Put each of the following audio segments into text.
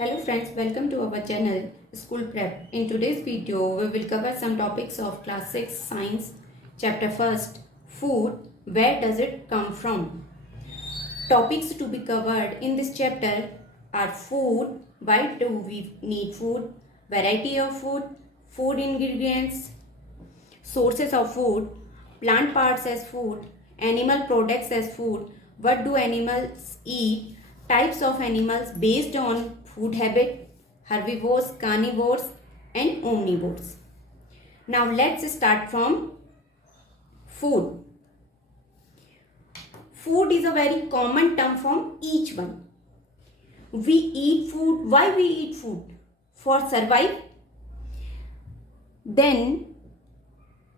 Hello friends, welcome to our channel School Prep. In today's video, we will cover some topics of class 6 science. Chapter 1st, food. Where does it come from? Topics to be covered in this chapter are food. Why do we need food? Variety of food, food ingredients, sources of food, plant parts as food, animal products as food, what do animals eat, types of animals based on food habit, herbivores, carnivores and omnivores. Now let's start from food. Food is a very common term from each one. We eat food. Why we eat food? For survive. Then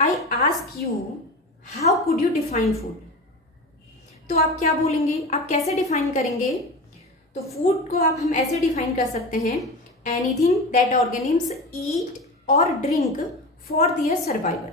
I ask you, how could you define food? तो आप क्या बोलेंगे, आप कैसे define करेंगे? तो food को आप हम ऐसे डिफाइन कर सकते हैं, एनीथिंग दैट ऑर्गेनिम्स ईट और ड्रिंक फॉर देयर सर्वाइवल.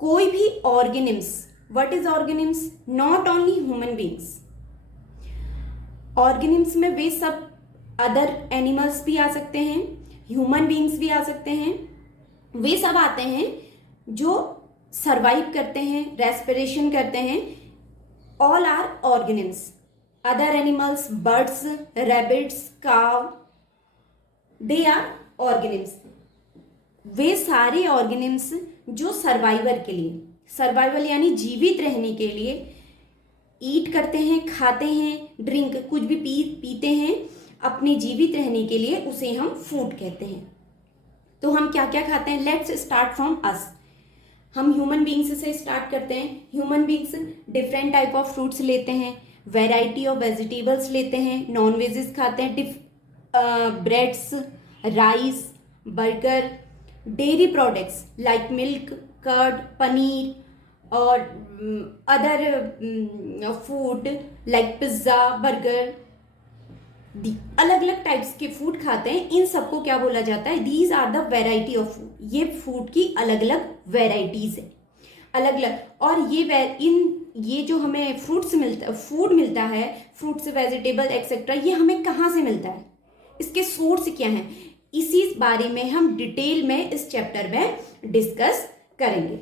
कोई भी organisms, what is organisms? Not only human beings. Organisms में वे सब अदर एनिमल्स भी आ सकते हैं, ह्यूमन बींग्स भी आ सकते हैं. वे सब आते हैं जो सर्वाइव करते हैं, रेस्पिरेशन करते हैं. All are organisms. Other animals, birds, rabbits, cow, they are organisms. वे सारे ऑर्गेनिम्स जो सर्वाइवर के लिए, सर्वाइवल यानी जीवित रहने के लिए ईट करते हैं, खाते हैं, ड्रिंक कुछ भी पीते हैं अपने जीवित रहने के लिए, उसे हम फूड कहते हैं. तो हम क्या क्या खाते हैं? Let's start from us. हम ह्यूमन बींग्स से स्टार्ट करते हैं. Human beings different type of fruits लेते हैं, वैरायटी ऑफ वेजिटेबल्स लेते हैं, नॉन वेजेस खाते हैं, breads, rice, burger, dairy products like milk, curd, paneer और other food like pizza, burger. अलग अलग टाइप्स के फूड खाते हैं. इन सबको क्या बोला जाता है? These are the variety of food. ये फूड की अलग अलग वेराइटीज है, अलग अलग. और ये जो हमें फूड मिलता है, फ्रूट्स, वेजिटेबल एक्सेट्रा, ये हमें कहाँ से मिलता है? इसके सोर्स क्या हैं? इसी बारे में हम डिटेल में इस चैप्टर में डिस्कस करेंगे.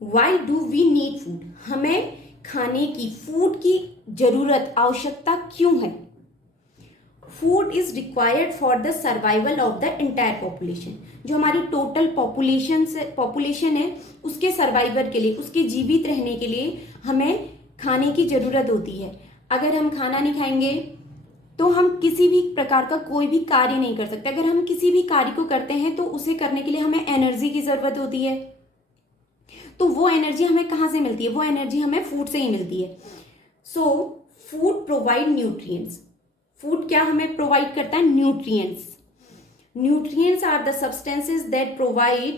Why do we need food? हमें खाने की, फूड की जरूरत, आवश्यकता क्यों है? Food is required for the survival of the entire population. जो हमारी टोटल पॉपुलेशन है, उसके सर्वाइवर के लिए, उसके जीवित रहने के लिए हमें खाने की जरूरत होती है. अगर हम खाना नहीं खाएंगे तो हम किसी भी प्रकार का कोई भी कार्य नहीं कर सकते. अगर हम किसी भी कार्य को करते हैं तो उसे करने के लिए हमें एनर्जी की जरूरत होती है. तो वो एनर्जी हमें कहाँ से मिलती है? वो एनर्जी हमें फूड से ही मिलती है. So food provide nutrients. Food क्या हमें प्रोवाइड करता है? Nutrients. Nutrients are the substances that provide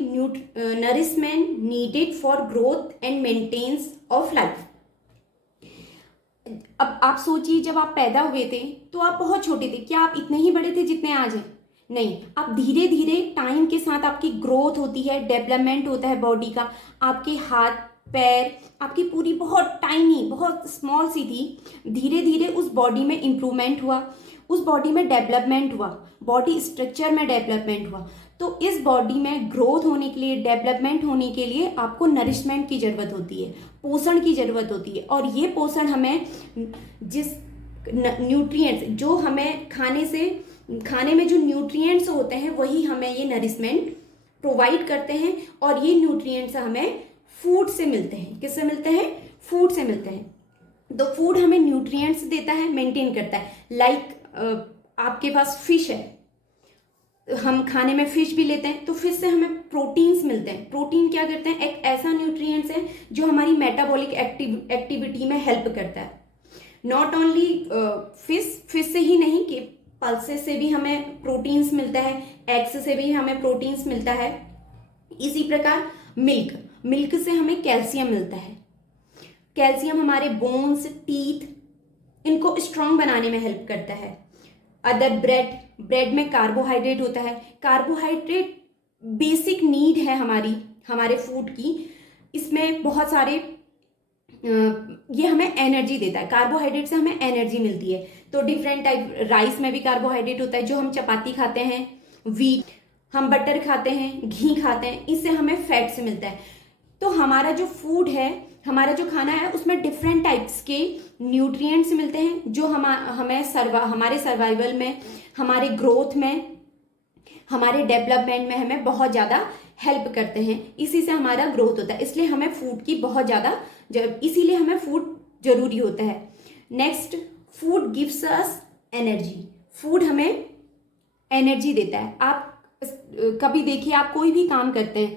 nourishment needed for growth and maintenance of life. अब आप सोचिए, जब आप पैदा हुए थे तो आप बहुत छोटे थे. क्या आप इतने ही बड़े थे जितने आज हैं? नहीं. आप धीरे धीरे टाइम के साथ आपकी ग्रोथ होती है, डेवलपमेंट होता है बॉडी का. आपके हाथ, पैर, आपकी पूरी बहुत टाइनी, बहुत स्मॉल सी थी. धीरे धीरे उस बॉडी में इम्प्रूवमेंट हुआ, उस बॉडी में डेवलपमेंट हुआ, बॉडी स्ट्रक्चर में डेवलपमेंट हुआ. तो इस बॉडी में ग्रोथ होने के लिए, डेवलपमेंट होने के लिए आपको नरिशमेंट की ज़रूरत होती है, पोषण की ज़रूरत होती है. और ये पोषण हमें जिस न्यूट्रिएंट्स, जो हमें खाने में जो न्यूट्रिएंट्स होते हैं, वही हमें ये नरिशमेंट प्रोवाइड करते हैं. और ये न्यूट्रिएंट्स हमें फूड से मिलते हैं. किससे मिलते हैं? फूड से मिलते हैं. तो फूड हमें न्यूट्रिएंट्स देता है, मेंटेन करता है. लाइक आपके पास फिश है, हम खाने में फिश भी लेते हैं, तो फिश से हमें प्रोटीन्स मिलते हैं. प्रोटीन क्या करते हैं? एक ऐसा न्यूट्रिएंट्स है जो हमारी मेटाबॉलिक एक्टिविटी में हेल्प करता है. नॉट ओनली फिश से ही नहीं, कि पल्सेस से भी हमें प्रोटीन्स मिलता है, एग्स से भी हमें प्रोटीन्स मिलता है. इसी प्रकार मिल्क से हमें कैल्शियम मिलता है. कैल्शियम हमारे बोन्स, टीथ, इनको स्ट्रांग बनाने में हेल्प करता है. अदर ब्रेड में कार्बोहाइड्रेट होता है. कार्बोहाइड्रेट बेसिक नीड है हमारे फूड की. इसमें बहुत सारे ये हमें एनर्जी देता है. कार्बोहाइड्रेट से हमें एनर्जी मिलती है. तो डिफरेंट टाइप, राइस में भी कार्बोहाइड्रेट होता है, जो हम चपाती खाते हैं, व्हीट, हम बटर खाते हैं, घी खाते हैं, इससे हमें फैट से मिलता है। तो हमारा जो फूड है, हमारा जो खाना है, उसमें डिफरेंट टाइप्स के न्यूट्रिएंट्स मिलते हैं, जो हमारे सर्वाइवल में, हमारे ग्रोथ में, हमारे डेवलपमेंट में हमें बहुत ज़्यादा हेल्प करते हैं। इसी से हमारा ग्रोथ होता है, इसलिए हमें फूड की बहुत ज़्यादा, इसीलिए हमें फूड जरूरी होता है। Next, food gives us energy. Food हमें एनर्जी देता है। आप कभी देखिए, आप कोई भी काम करते हैं,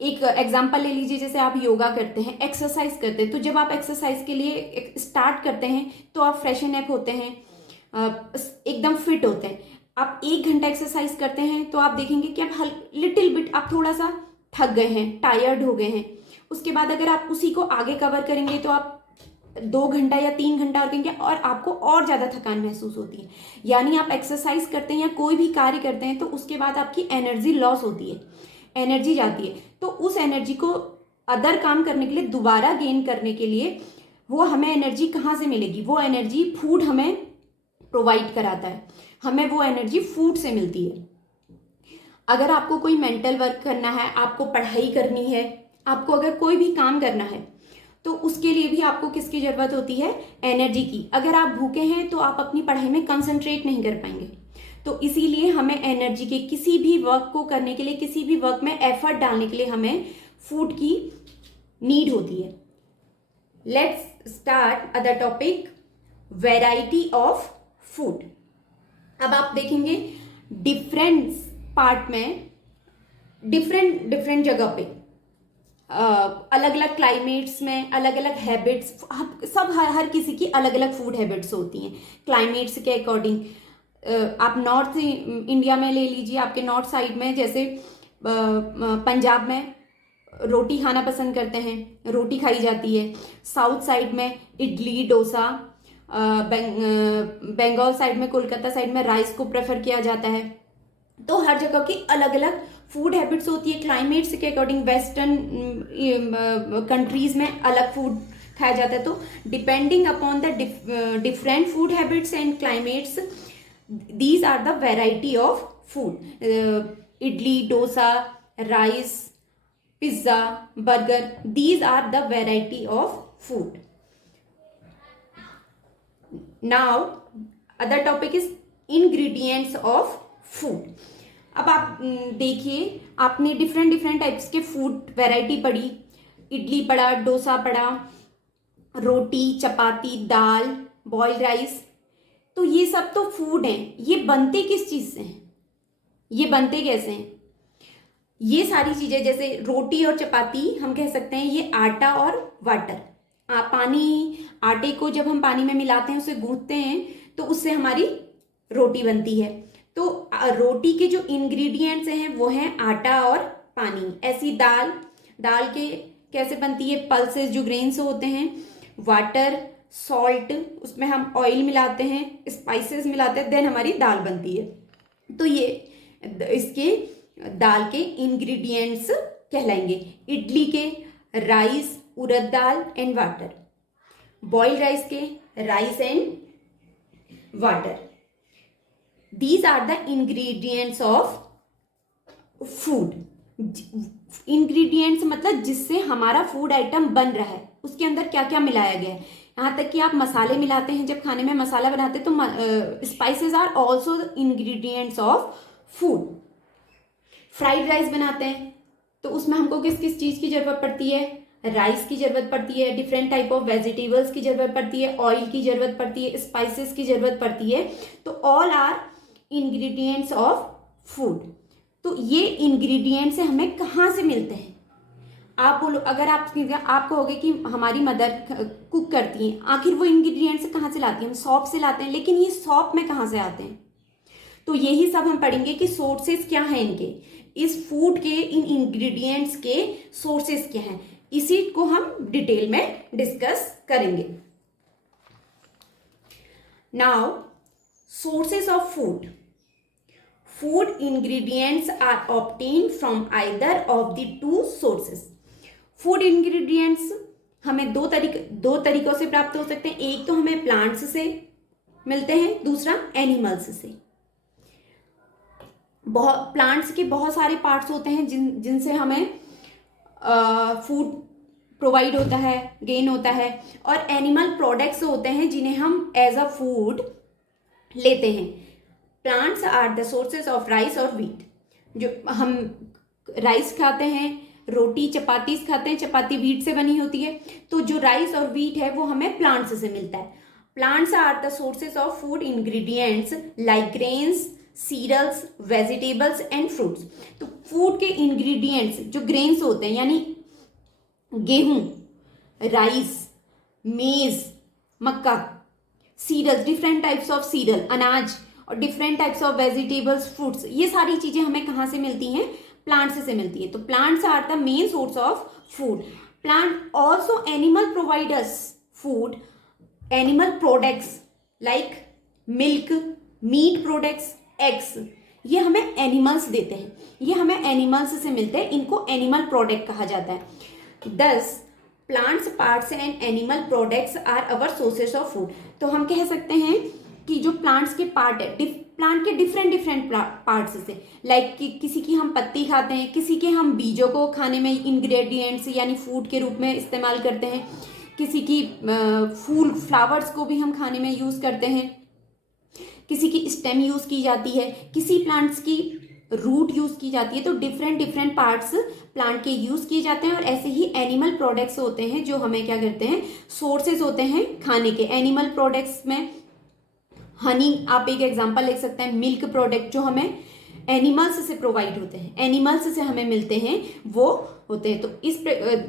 एक एग्जांपल ले लीजिए, जैसे आप योगा करते हैं, एक्सरसाइज करते हैं, तो जब आप एक्सरसाइज के लिए स्टार्ट करते हैं तो आप फ्रेशन अप होते हैं, एकदम फिट होते हैं। आप 1 घंटा एक्सरसाइज करते हैं तो आप देखेंगे कि आप लिटिल बिट आप थोड़ा सा थक गए हैं, टायर्ड हो गए हैं। उसके बाद अगर आप उसी को आगे कवर करेंगे तो आप 2 घंटा या 3 घंटा करेंगे और आपको और ज़्यादा थकान महसूस होती है। यानी आप एक्सरसाइज करते हैं या कोई भी कार्य करते हैं तो उसके बाद आपकी एनर्जी लॉस होती है, एनर्जी जाती है। तो उस एनर्जी को अदर काम करने के लिए, दोबारा गेन करने के लिए, वो हमें एनर्जी कहाँ से मिलेगी? वो एनर्जी फूड हमें प्रोवाइड कराता है, हमें वो एनर्जी फूड से मिलती है। अगर आपको कोई मेंटल वर्क करना है, आपको पढ़ाई करनी है, आपको अगर कोई भी काम करना है, तो उसके लिए भी आपको किसकी जरूरत होती है? एनर्जी की। अगर आप भूखे हैं तो आप अपनी पढ़ाई में कंसंट्रेट नहीं कर पाएंगे। तो इसीलिए हमें एनर्जी के, किसी भी वर्क को करने के लिए, किसी भी वर्क में एफर्ट डालने के लिए हमें फूड की नीड होती है। Let's start other topic, variety of food. अब आप देखेंगे डिफरेंट पार्ट में, डिफरेंट जगह पे, अलग अलग क्लाइमेट्स में अलग अलग हैबिट्स, सब हर किसी की अलग अलग फूड हैबिट्स होती हैं क्लाइमेट्स के अकॉर्डिंग। आप नॉर्थ इंडिया में ले लीजिए, आपके नॉर्थ साइड में जैसे पंजाब में रोटी खाना पसंद करते हैं, रोटी खाई जाती है। साउथ साइड में इडली डोसा, बंगाल साइड में, कोलकाता साइड में राइस को प्रेफर किया जाता है। तो हर जगह की अलग अलग फूड हैबिट्स होती है क्लाइमेट्स के अकॉर्डिंग। वेस्टर्न कंट्रीज में अलग फूड खाया जाता है। तो depending upon the different food habits and climates, these are the variety of food. Idli, dosa, rice, pizza, burger, these are the variety of food. Now other topic is ingredients of food. अब आप देखिए, आपने different types के food variety पढ़ी, इडली पढ़ा, डोसा पढ़ा, रोटी, चपाती, दाल, boiled rice, तो ये सब तो फूड हैं। ये बनते किस चीज से हैं? ये बनते कैसे हैं? ये सारी चीजें, जैसे रोटी और चपाती, हम कह सकते हैं ये आटा और वाटर, पानी, आटे को जब हम पानी में मिलाते हैं, उसे गूंथते हैं, तो उससे हमारी रोटी बनती है। तो रोटी के जो इंग्रेडिएंट्स हैं वो हैं आटा और पानी। ऐसी दाल के कैसे बनती है? पल्सेस, जो ग्रेन्स होते हैं, वाटर, सॉल्ट, उसमें हम ऑयल मिलाते हैं, स्पाइसेस मिलाते हैं, देन हमारी दाल बनती है। तो ये इसके दाल के इंग्रेडिएंट्स कहलाएंगे। इडली के rice, urad dal and water. Boiled rice के rice and water. These are the ingredients of food. Ingredients मतलब जिससे हमारा फूड आइटम बन रहा है, उसके अंदर क्या क्या मिलाया गया है। यहाँ तक कि आप मसाले मिलाते हैं, जब खाने में मसाला बनाते हैं तो spices are also ingredients of food. Fried rice बनाते हैं तो उसमें हमको किस किस चीज़ की ज़रूरत पड़ती है? राइस की ज़रूरत पड़ती है, डिफरेंट टाइप ऑफ वेजिटेबल्स की ज़रूरत पड़ती है, ऑयल की ज़रूरत पड़ती है, स्पाइसेस की ज़रूरत पड़ती है। तो all are ingredients of food. तो ये इंग्रेडिएंट्स हमें कहाँ से मिलते हैं? आप बोलो, अगर आप कहोगे कि हमारी मदर कुक करती हैं, आखिर वो इंग्रेडिएंट्स कहाँ से लाती हैं? हम शॉप से लाते हैं, लेकिन ये शॉप में कहाँ से आते हैं? तो यही सब हम पढ़ेंगे कि सोर्सेस क्या हैं इनके, इस फूड के, इन इंग्रेडिएंट्स के सोर्सेस क्या हैं। इसी को हम डिटेल में डिस्कस करेंगे। Now, sources of food. Food ingredients are obtained from either of the two sources. Food ingredients हमें दो तरीकों से प्राप्त हो सकते हैं। एक तो हमें प्लांट्स से मिलते हैं, दूसरा एनिमल्स से। बहुत प्लांट्स के बहुत सारे पार्ट्स होते हैं जिनसे हमें फूड प्रोवाइड होता है, गेन होता है, और एनिमल प्रोडक्ट्स होते हैं जिन्हें हम एज अ फूड लेते हैं। Plants are the sources of rice और व्हीट। जो हम राइस खाते हैं, रोटी चपाती खाते हैं, चपाती व्हीट से बनी होती है, तो जो राइस और व्हीट है वो हमें प्लांट्स से मिलता है। Plants are the sources of food ingredients like grains, cereals, vegetables and fruits. तो फूड के इंग्रेडिएंट्स जो ग्रेन्स होते हैं, यानी गेहूं, राइस, मेज, मक्का, cereals, different types of cereal, अनाज, और different types of vegetables, fruits, ये सारी चीजें हमें कहाँ से मिलती हैं? प्लांट्स से मिलती है। तो plants are the main source of food. Plant also animal providers food, animal products like milk, meat products, eggs, ये हमें एनिमल्स देते हैं, ये हमें एनिमल्स से मिलते हैं, इनको एनिमल प्रोडक्ट कहा जाता है। These plants parts and animal products are our sources of food. तो हम कह सकते हैं कि जो प्लांट्स के पार्ट है, प्लांट के डिफरेंट पार्ट्स से, लाइक कि किसी की हम पत्ती खाते हैं, किसी के हम बीजों को खाने में इंग्रेडिएंट्स यानी फूड के रूप में इस्तेमाल करते हैं, किसी की फूल फ्लावर्स को भी हम खाने में यूज़ करते हैं, किसी की स्टेम यूज़ की जाती है, किसी प्लांट्स की रूट यूज़ की जाती है। तो डिफरेंट पार्ट्स प्लांट के यूज़ किए जाते हैं, और ऐसे ही एनिमल प्रोडक्ट्स होते हैं जो हमें क्या करते हैं? सोर्सेज होते हैं खाने के। एनिमल प्रोडक्ट्स में हनी आप एक एग्जांपल ले सकते हैं, मिल्क प्रोडक्ट जो हमें एनिमल्स से प्रोवाइड होते हैं, एनिमल्स से हमें मिलते हैं, वो होते हैं। तो इस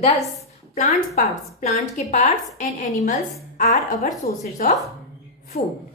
10 प्लांट के parts and animals are our sources of food.